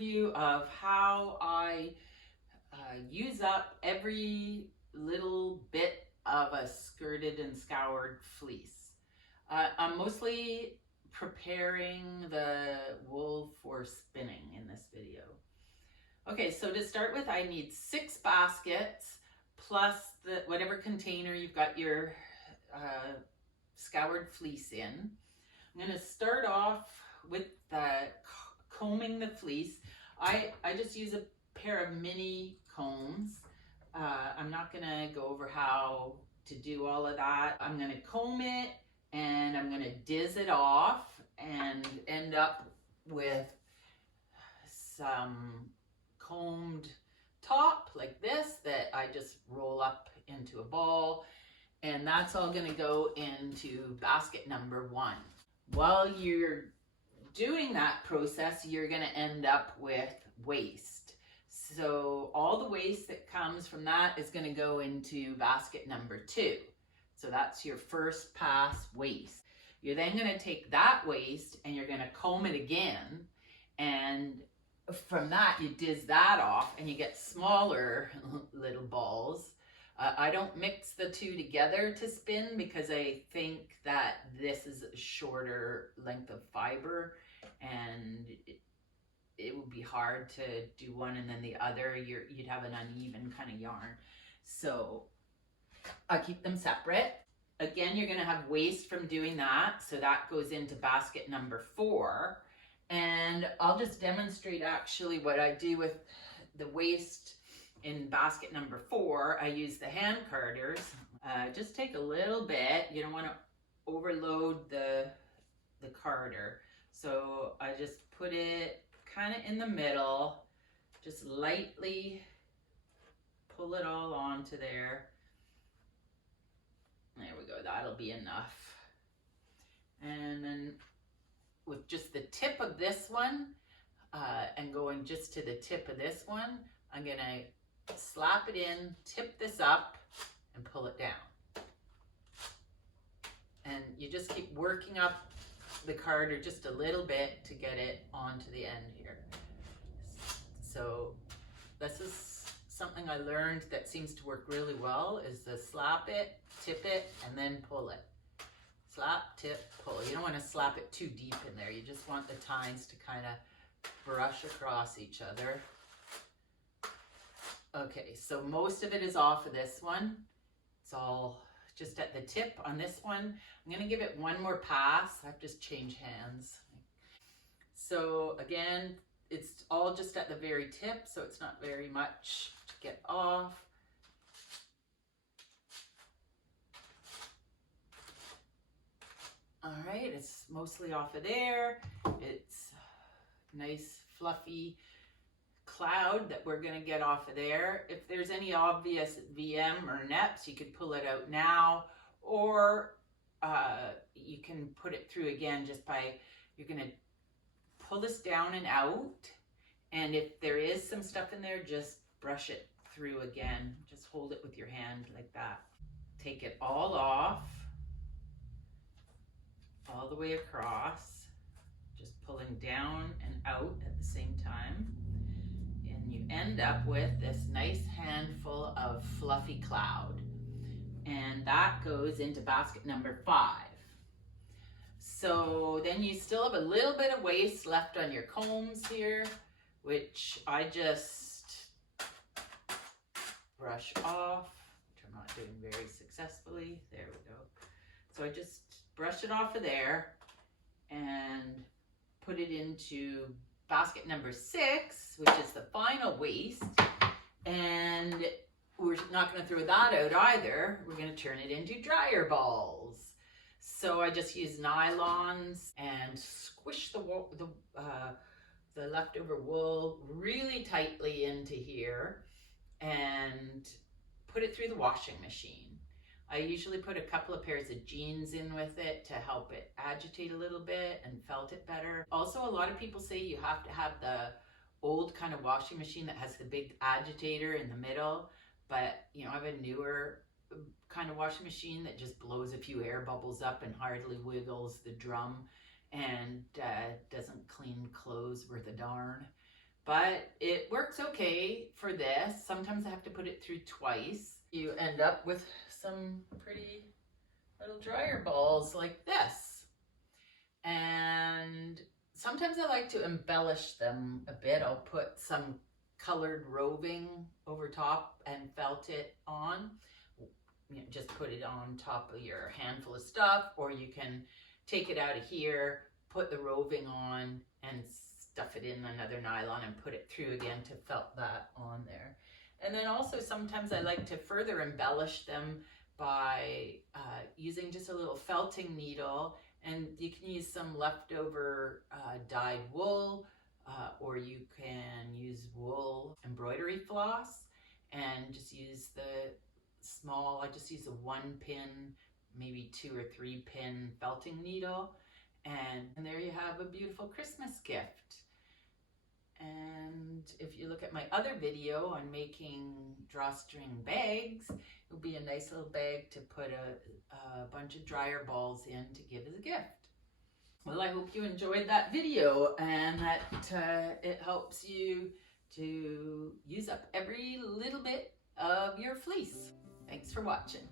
overview of how I use up every little bit of a skirted and scoured fleece. I'm mostly preparing the wool for spinning in this video. Okay, so to start with, I need 6 baskets plus whatever container you've got your scoured fleece in. I'm going to start off with combing the fleece. I just use a pair of mini combs. I'm not going to go over how to do all of that. I'm going to comb it and I'm going to diz it off and end up with some combed top like this that I just roll up into a ball, and that's all going to go into basket number 1. While you're doing that process, you're going to end up with waste. So all the waste that comes from that is going to go into basket number 2. So that's your first pass waste. You're then going to take that waste and you're going to comb it again, and from that you diz that off and you get smaller little balls. I don't mix the two together to spin because I think that this is a shorter length of fiber and it would be hard to do one and then the other. You'd have an uneven kind of yarn. So I keep them separate. Again, you're going to have waste from doing that. So that goes into basket number 4. And I'll just demonstrate actually what I do with the waste in basket number 4. I use the hand carders. Just take a little bit. You don't want to overload the carder. So I just put it kind of in the middle, just lightly pull it all onto there. There we go, that'll be enough. And then with just the tip of this one and going just to the tip of this one, I'm gonna slap it in, tip this up and pull it down. And you just keep working up the carder just a little bit to get it onto the end here. So this is something I learned that seems to work really well, is to slap it, tip it, and then pull it. Slap, tip, pull. You don't want to slap it too deep in there. You just want the tines to kind of brush across each other. Okay, so most of it is off of this one. It's all just at the tip on this one. I'm going to give it one more pass. I've just changed hands. So again, it's all just at the very tip, so it's not very much to get off. All right, it's mostly off of there. It's nice fluffy cloud that we're going to get off of there. If there's any obvious VM or neps, you could pull it out now, or you can put it through again just by, you're going to pull this down and out, and if there is some stuff in there, just brush it through again. Just hold it with your hand like that. Take it all off, all the way across, just pulling down and out at the same time. And you end up with this nice handful of fluffy cloud. And that goes into basket number 5. So then you still have a little bit of waste left on your combs here, which I just brush off, which I'm not doing very successfully. There we go. So I just brush it off of there and put it into basket number 6, which is the final waste. And we're not going to throw that out either. We're going to turn it into dryer balls. So I just use nylons and squish the leftover wool really tightly into here and put it through the washing machine. I usually put a couple of pairs of jeans in with it to help it agitate a little bit and felt it better. Also, a lot of people say you have to have the old kind of washing machine that has the big agitator in the middle, but you know, I have a newer kind of washing machine that just blows a few air bubbles up and hardly wiggles the drum and doesn't clean clothes worth a darn. but it works okay for this. Sometimes I have to put it through twice. You end up with some pretty little dryer balls like this. And sometimes I like to embellish them a bit. I'll put some colored roving over top and felt it on. You know, just put it on top of your handful of stuff, or you can take it out of here, put the roving on, and stuff it in another nylon and put it through again to felt that on there. And then also sometimes I like to further embellish them by using just a little felting needle, and you can use some leftover dyed wool, or you can use wool embroidery floss and just use the small, I just use a 1 pin, maybe 2 or 3 pin felting needle, and there you have a beautiful Christmas gift. And if you look at my other video on making drawstring bags, it'll be a nice little bag to put a bunch of dryer balls in to give as a gift. Well, I hope you enjoyed that video and that it helps you to use up every little bit of your fleece. Thanks for watching.